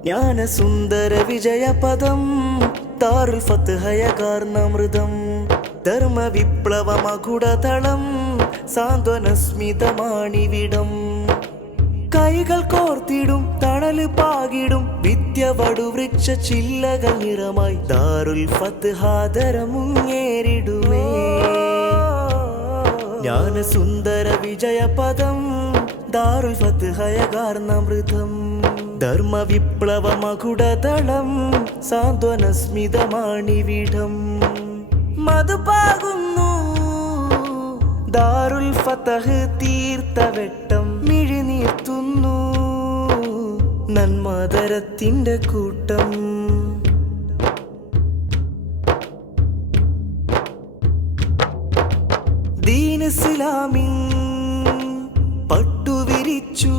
ജ്ഞാനസുന്ദര വിജയപദം ദാറുൽ ഫത്ഹയകാർന്നമൃതം ധർമ്മ വിപ്ലവ മകുടതളം സാന്ത്വനസ്മിതമാണിവിടം കൈകൾ കോർത്തിടും തണല് പാകിടും വിദ്യവടു വൃക്ഷ ചില്ലകൾ നിറമായി ദാറുൽ ഫത്ഹാദരമുങ്ങേറിടുമേ ജ്ഞാനസുന്ദര വിജയപദം ദാറുൽ ഫത്ഹയകാർന്നമൃതം ധർമ്മ വിപ്ലവ മകുടതളം സാന്ത്വനസ്മിതമാണിവിടം മധുപാകുന്നു ദാറുൽ ഫത്ഹ് തീർത്ഥവെട്ടം മിഴിനീർത്തുന്നു നന്മതരത്തിന്റെ കൂട്ടം ദീൻ ഇസ്ലാമിൻ പട്ടുവിരിച്ചു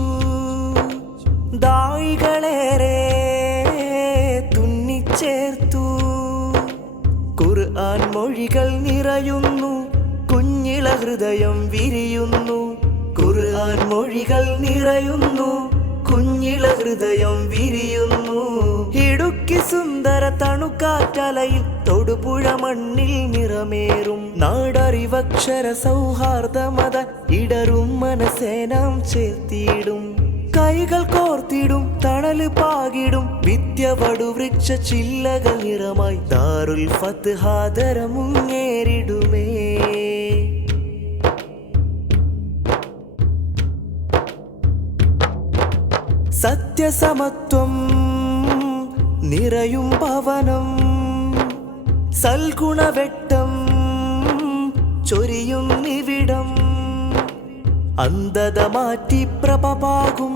ദാഴികളേറെ തുന്നിച്ചേർത്തു ഖുർആൻ മൊഴികൾ നിറയുന്നു കുഞ്ഞിള ഹൃദയം വിരിയുന്നു ഖുർആൻ മൊഴികൾ നിറയുന്നു കുഞ്ഞിള ഹൃദയം വിരിയുന്നു ഇടുക്കി സുന്ദര തണുക്കാറ്റലയിൽ തൊടുപുഴ മണ്ണിൽ നിറമേറും നാടറിവക്ഷര സൗഹാർദ്ദമത ഇടറും മനസ്സേനാം ചേർത്തിടും കൈകൾ കോർത്തിടും തണല് പാകിടും വിദ്യവടു വൃക്ഷ ചില്ലകൾ നിറമായി ദാറുൽ ഫത്ഹാദരമുങ്ങേറിടുമേ സത്യസമത്വം നിറയും ഭവനം സൽഗുണവെട്ടം ചൊരിയുന്നിവിടം അന്ധത മാറ്റി പ്രഭപാകും